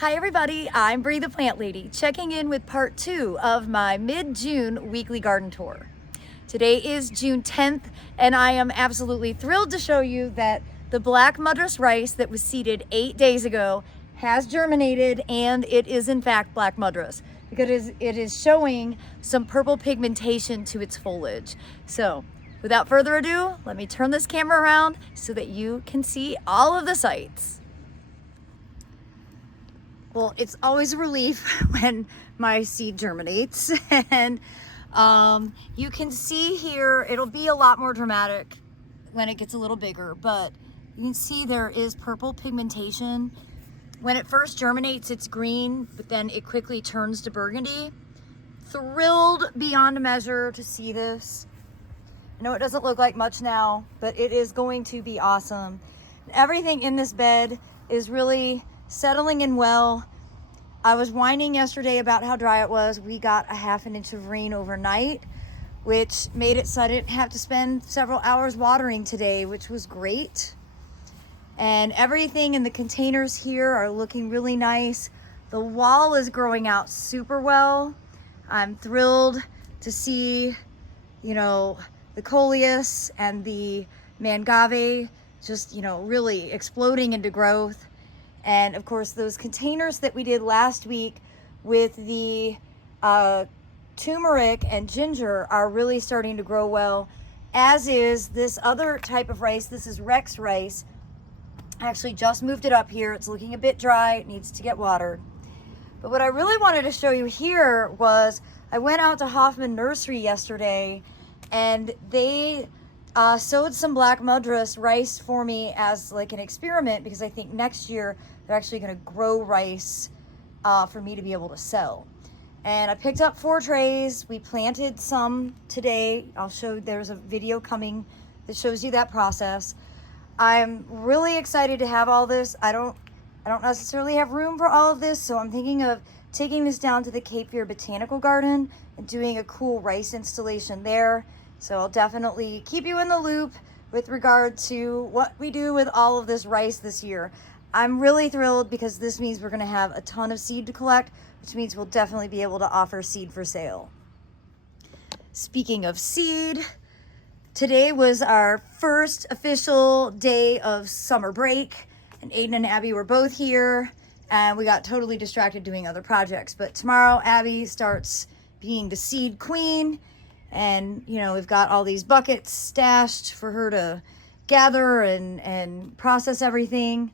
Hi everybody, I'm Bree the Plant Lady, checking in with part 2 of my mid-June weekly garden tour. Today is June 10th and I am absolutely thrilled to show you that the black madras rice that was seeded 8 days ago has germinated, and it is in fact black madras because it is showing some purple pigmentation to its foliage. So without further ado, let me turn this camera around so that you can see all of the sights. Well, it's always a relief when my seed germinates, and you can see here, it'll be a lot more dramatic when it gets a little bigger, but you can see there is purple pigmentation. When it first germinates, it's green, but then it quickly turns to burgundy. Thrilled beyond measure to see this. I know it doesn't look like much now, but it is going to be awesome. Everything in this bed is really settling in well. I was whining yesterday about how dry it was. We got a ½ inch of rain overnight, which made it so I didn't have to spend several hours watering today, which was great. And everything in the containers here are looking really nice. The wall is growing out super well. I'm thrilled to see, the coleus and the mangave just, really exploding into growth. And of course, those containers that we did last week with the turmeric and ginger are really starting to grow well, as is this other type of rice. This is Rex rice. I actually just moved it up here. It's looking a bit dry. It needs to get watered. But what I really wanted to show you here was I went out to Hoffman Nursery yesterday, and they sowed some black madras rice for me as like an experiment, because I think next year they're actually going to grow rice for me to be able to sell. And I picked up 4 trays. We planted some today. I'll show, there's a video coming that shows you that process. I'm really excited to have all this. I don't necessarily have room for all of this, so I'm thinking of taking this down to the Cape Fear Botanical Garden and doing a cool rice installation there. So I'll definitely keep you in the loop with regard to what we do with all of this rice this year. I'm really thrilled because this means we're going to have a ton of seed to collect, which means we'll definitely be able to offer seed for sale. Speaking of seed, today was our first official day of summer break, and Aiden and Abby were both here, and we got totally distracted doing other projects. But tomorrow, Abby starts being the seed queen, and we've got all these buckets stashed for her to gather and process everything.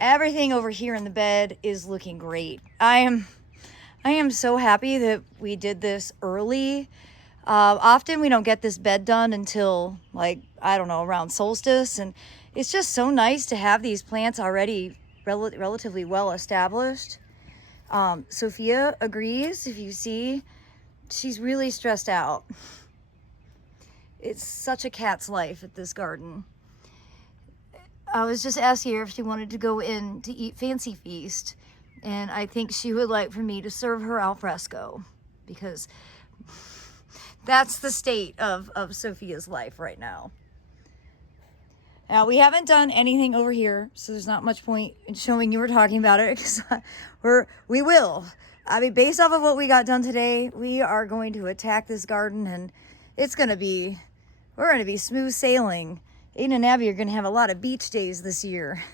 Everything over here in the bed is looking great. I am so happy that we did this early. Often we don't get this bed done until, around solstice, and it's just so nice to have these plants already relatively well established. Sophia agrees. If you see, she's really stressed out. It's such a cat's life at this garden. I was just asked here if she wanted to go in to eat Fancy Feast, and I think she would like for me to serve her al fresco, because that's the state of Sophia's life right now. Now, we haven't done anything over here, so there's not much point in showing you or talking about it, because we will. I mean, based off of what we got done today, we are going to attack this garden, and we're going to be smooth sailing. Aiden and Abby are going to have a lot of beach days this year.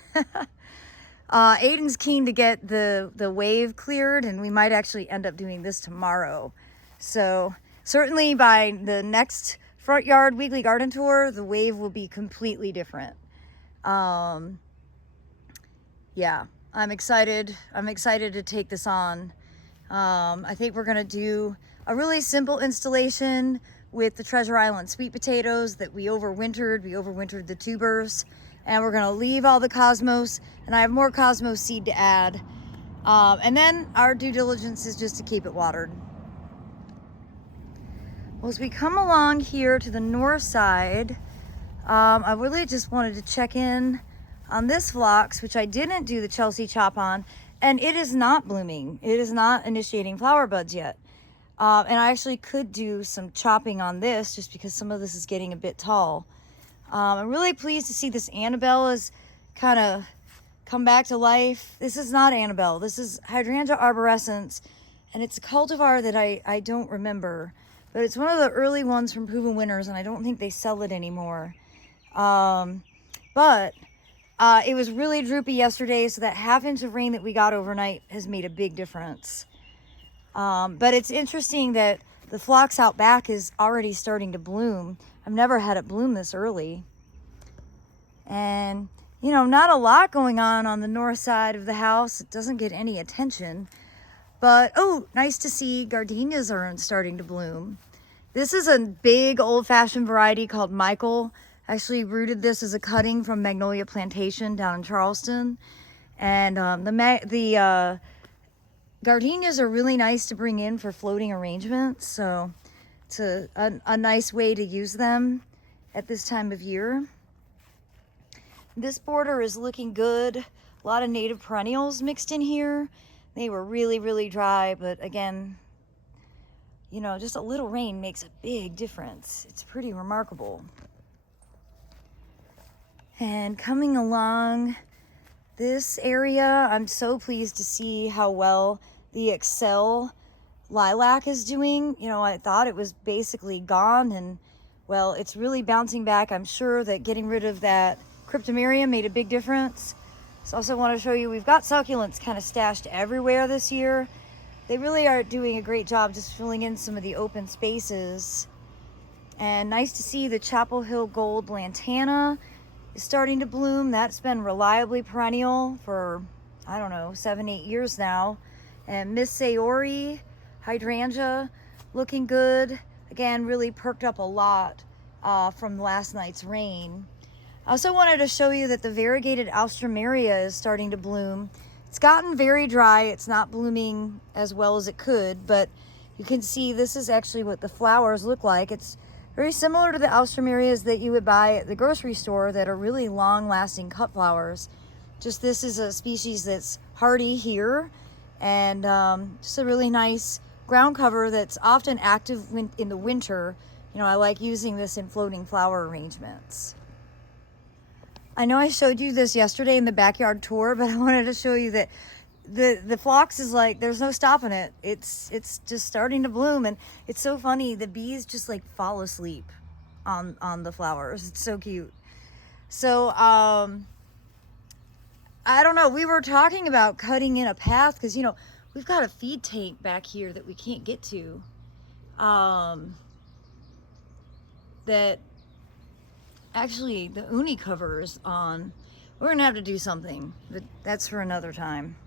Aiden's keen to get the wave cleared, and we might actually end up doing this tomorrow. So certainly by the next front yard weekly garden tour, the wave will be completely different. Yeah, I'm excited. I'm excited to take this on. I think we're going to do a really simple installation with the Treasure Island sweet potatoes that we overwintered. We overwintered the tubers, and we're going to leave all the cosmos, and I have more cosmos seed to add. And then our due diligence is just to keep it watered. Well, as we come along here to the north side, I really just wanted to check in on this phlox, which I didn't do the Chelsea chop on, and it is not blooming. It is not initiating flower buds yet. And I actually could do some chopping on this just because some of this is getting a bit tall. I'm really pleased to see this Annabelle is kind of come back to life. This is not Annabelle. This is Hydrangea arborescens, and it's a cultivar that I don't remember, but it's one of the early ones from Proven Winners, and I don't think they sell it anymore. But it was really droopy yesterday, so that ½ inch of rain that we got overnight has made a big difference. But it's interesting that the phlox out back is already starting to bloom. I've never had it bloom this early. And, you know, not a lot going on the north side of the house. It doesn't get any attention. But, oh, nice to see gardenias are starting to bloom. This is a big old-fashioned variety called Michael. I actually rooted this as a cutting from Magnolia Plantation down in Charleston. And the gardenias are really nice to bring in for floating arrangements. So it's a nice way to use them at this time of year. This border is looking good. A lot of native perennials mixed in here. They were really, really dry, but again, you know, just a little rain makes a big difference. It's pretty remarkable. And coming along this area, I'm so pleased to see how well the Excel lilac is doing. You know, I thought it was basically gone, and well, it's really bouncing back. I'm sure that getting rid of that cryptomeria made a big difference. So I also want to show you, we've got succulents kind of stashed everywhere this year. They really are doing a great job just filling in some of the open spaces. And nice to see the Chapel Hill Gold Lantana is starting to bloom. That's been reliably perennial for, I don't know, 7-8 years now. And Miss Sayori hydrangea looking good. Again, really perked up a lot from last night's rain. I also wanted to show you that the variegated alstroemeria is starting to bloom. It's gotten very dry. It's not blooming as well as it could, but you can see this is actually what the flowers look like. It's very similar to the alstroemerias that you would buy at the grocery store that are really long-lasting cut flowers. Just this is a species that's hardy here, and just a really nice ground cover that's often active in the winter. You know, I like using this in floating flower arrangements. I know I showed you this yesterday in the backyard tour, but I wanted to show you that the phlox is like, there's no stopping it. It's just starting to bloom, and it's so funny. The bees just like fall asleep on the flowers. It's so cute. So I don't know. We were talking about cutting in a path because, you know, we've got a feed tank back here that we can't get to. That actually the uni cover is on. We're gonna have to do something, but that's for another time.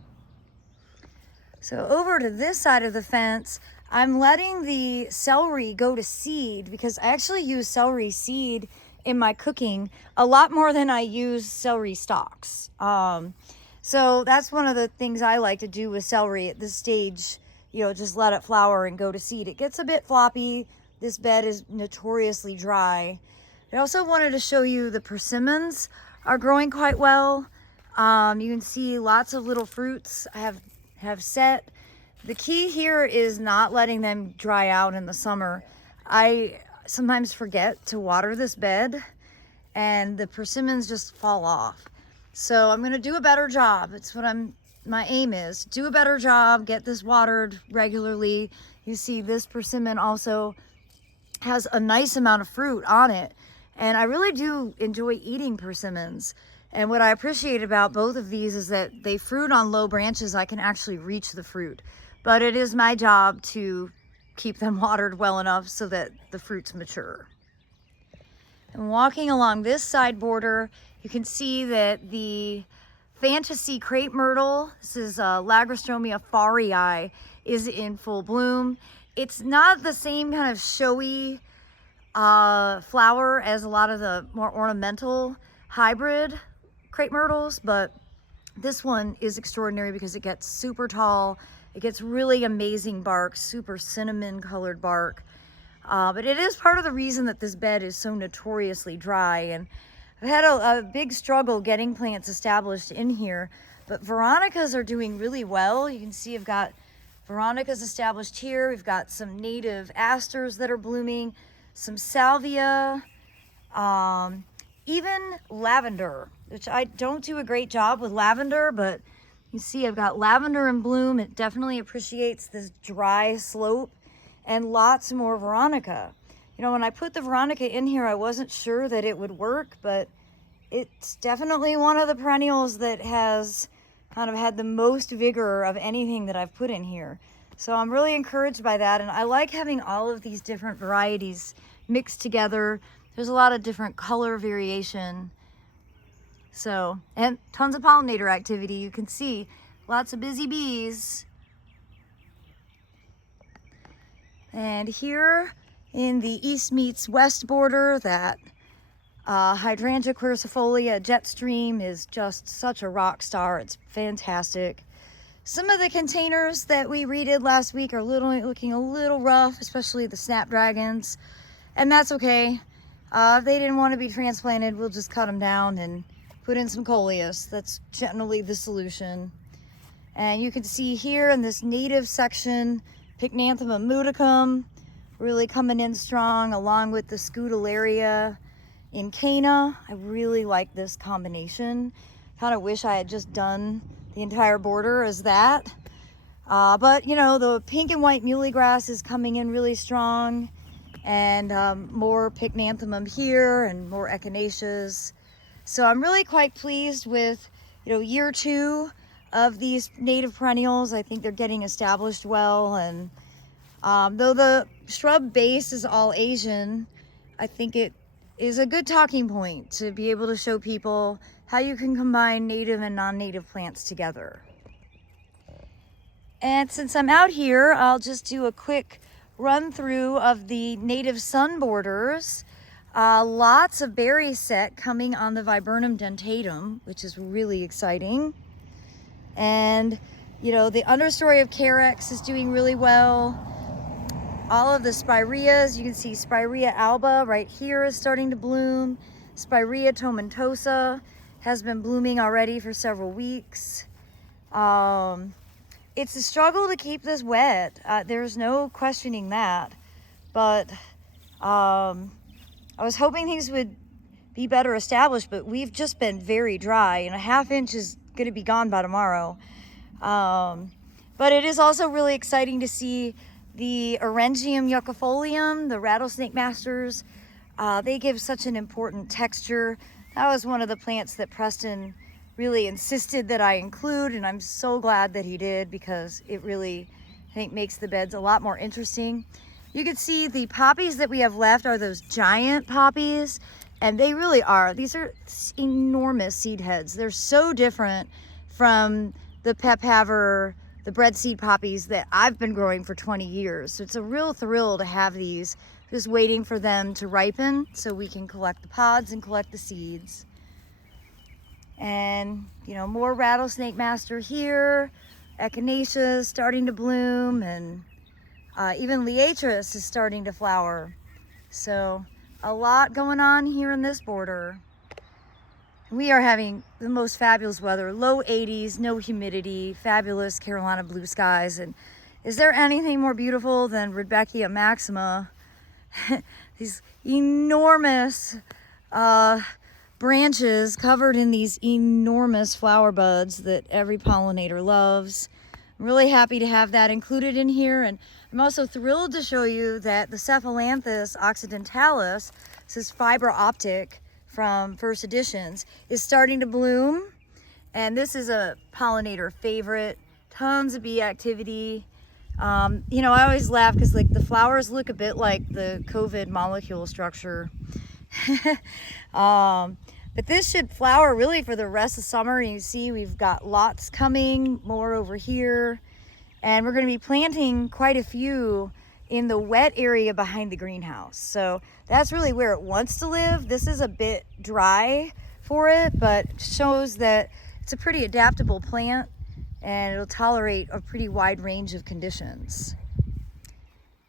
So over to this side of the fence, I'm letting the celery go to seed because I actually use celery seed in my cooking a lot more than I use celery stalks. So that's one of the things I like to do with celery at this stage, you know, just let it flower and go to seed. It gets a bit floppy. This bed is notoriously dry. I also wanted to show you the persimmons are growing quite well. You can see lots of little fruits have set. The key here is not letting them dry out in the summer. I sometimes forget to water this bed and the persimmons just fall off. So I'm gonna do a better job. It's what my aim is. Do a better job, get this watered regularly. You see this persimmon also has a nice amount of fruit on it. And I really do enjoy eating persimmons. And what I appreciate about both of these is that they fruit on low branches. I can actually reach the fruit. But it is my job to keep them watered well enough so that the fruits mature. And walking along this side border, you can see that the fantasy crepe myrtle, this is Lagerstroemia farii, is in full bloom. It's not the same kind of showy flower as a lot of the more ornamental hybrid crepe myrtles, but this one is extraordinary because it gets super tall. It gets really amazing bark, super cinnamon colored bark. But it is part of the reason that this bed is so notoriously dry. And I've had a big struggle getting plants established in here, but Veronicas are doing really well. You can see I've got Veronicas established here. We've got some native asters that are blooming, some salvia, even lavender. which I don't do a great job with lavender, but you see I've got lavender in bloom. It definitely appreciates this dry slope, and lots more veronica. You know, when I put the veronica in here, I wasn't sure that it would work, but it's definitely one of the perennials that has kind of had the most vigor of anything that I've put in here. So I'm really encouraged by that, and I like having all of these different varieties mixed together. There's a lot of different color variation. So, and tons of pollinator activity. You can see lots of busy bees. And here in the east meets west border, that hydrangea quercifolia jetstream is just such a rock star. It's fantastic. Some of the containers that we redid last week are looking a little rough, especially the snapdragons, and that's okay. If they didn't want to be transplanted, we'll just cut them down and put in some coleus. That's generally the solution. And you can see here in this native section, Pycnanthemum muticum really coming in strong, along with the Scutellaria in Cana. I really like this combination. Kind of wish I had just done the entire border as that. But you know, the pink and white muhly grass is coming in really strong, and more Pycnanthemum here and more echinaceas. So I'm really quite pleased with, you know, year 2 of these native perennials. I think they're getting established well, and though the shrub base is all Asian, I think it is a good talking point to be able to show people how you can combine native and non-native plants together. And since I'm out here, I'll just do a quick run through of the native sun borders. Lots of berry set coming on the Viburnum dentatum, which is really exciting. And you know, the understory of Carex is doing really well. All of the spireas, you can see Spirea alba right here is starting to bloom. Spirea tomentosa has been blooming already for several weeks. It's a struggle to keep this wet. There's no questioning that. But I was hoping things would be better established, but we've just been very dry, and a half inch is going to be gone by tomorrow. But it is also really exciting to see the Orangium yuccifolium, the rattlesnake masters. They give such an important texture. That was one of the plants that Preston really insisted that I include, and I'm so glad that he did, because it really, I think, makes the beds a lot more interesting. You can see the poppies that we have left are those giant poppies, and they really are. These are enormous seed heads. They're so different from the Pephaver, the bread seed poppies that I've been growing for 20 years. So it's a real thrill to have these, just waiting for them to ripen so we can collect the pods and collect the seeds. And you know, more rattlesnake master here, echinaceas starting to bloom, and even liatris is starting to flower. So a lot going on here in this border. We are having the most fabulous weather, low 80s, no humidity, fabulous Carolina blue skies. And is there anything more beautiful than Rudbeckia maxima? These enormous branches covered in these enormous flower buds that every pollinator loves. I'm really happy to have that included in here. And I'm also thrilled to show you that the Cephalanthus occidentalis, this is fiber optic from First Editions, is starting to bloom. And this is a pollinator favorite. Tons of bee activity. You know, I always laugh because like the flowers look a bit like the COVID molecule structure. But this should flower really for the rest of summer. And you see we've got lots coming, more over here. And we're going to be planting quite a few in the wet area behind the greenhouse. So that's really where it wants to live. This is a bit dry for it, but shows that it's a pretty adaptable plant and it'll tolerate a pretty wide range of conditions.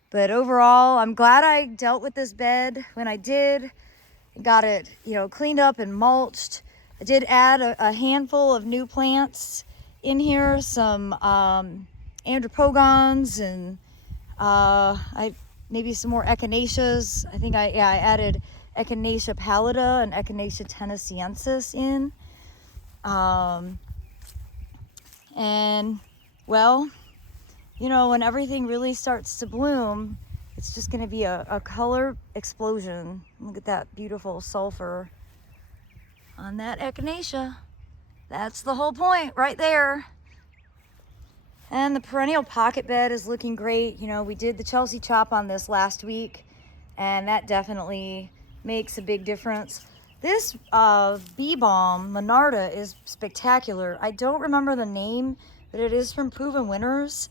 But overall, I'm glad I dealt with this bed when I did. Got it, you know, cleaned up and mulched. I did add a handful of new plants in here, some andropogons and maybe some more echinaceas. I think I added Echinacea pallida and Echinacea tennesciensis in. And well, you know, when everything really starts to bloom, it's just going to be a color explosion. Look at that beautiful sulfur on that echinacea. That's the whole point right there. And the perennial pocket bed is looking great. You know, we did the Chelsea chop on this last week, and that definitely makes a big difference. This bee balm, Monarda, is spectacular. I don't remember the name, but it is from Proven Winners.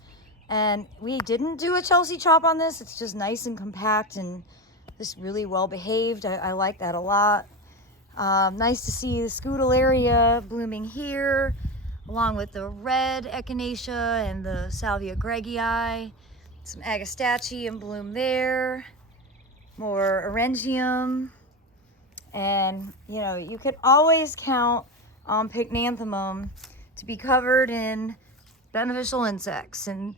And we didn't do a Chelsea chop on this. It's just nice and compact and just really well behaved. I like that a lot. Nice to see the Scutellaria blooming here, along with the red echinacea and the Salvia gregii. Some agastache in bloom there. More Orangium. And, you know, you can always count on Pycnanthemum to be covered in beneficial insects. And,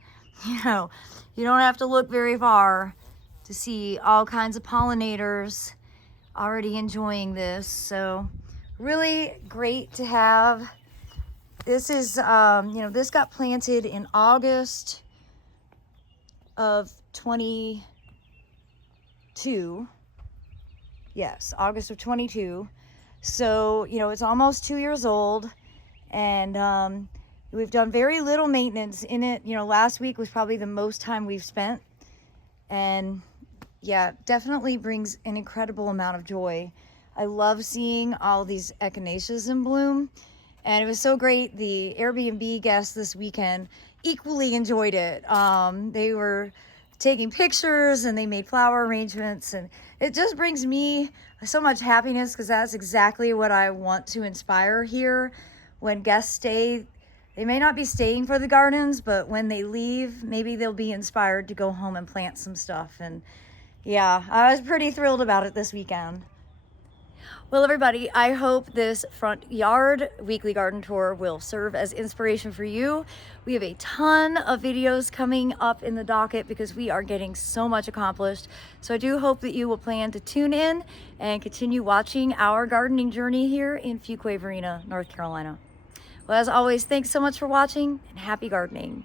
you know, you don't have to look very far to see all kinds of pollinators already enjoying this. So really great to have. This is, you know, this got planted in August of 22. Yes, August of 22. So, you know, it's almost 2 years old, and we've done very little maintenance in it. You know, last week was probably the most time we've spent, and yeah, definitely brings an incredible amount of joy. I love seeing all these echinaceas in bloom, and it was so great. The Airbnb guests this weekend equally enjoyed it. They were taking pictures and they made flower arrangements, and it just brings me so much happiness because that's exactly what I want to inspire here. When guests stay, they may not be staying for the gardens, but when they leave, maybe they'll be inspired to go home and plant some stuff. And yeah, I was pretty thrilled about it this weekend. Well, everybody, I hope this front yard weekly garden tour will serve as inspiration for you. We have a ton of videos coming up in the docket because we are getting so much accomplished. So I do hope that you will plan to tune in and continue watching our gardening journey here in Fuquay-Varina, North Carolina. Well, as always, thanks so much for watching and happy gardening.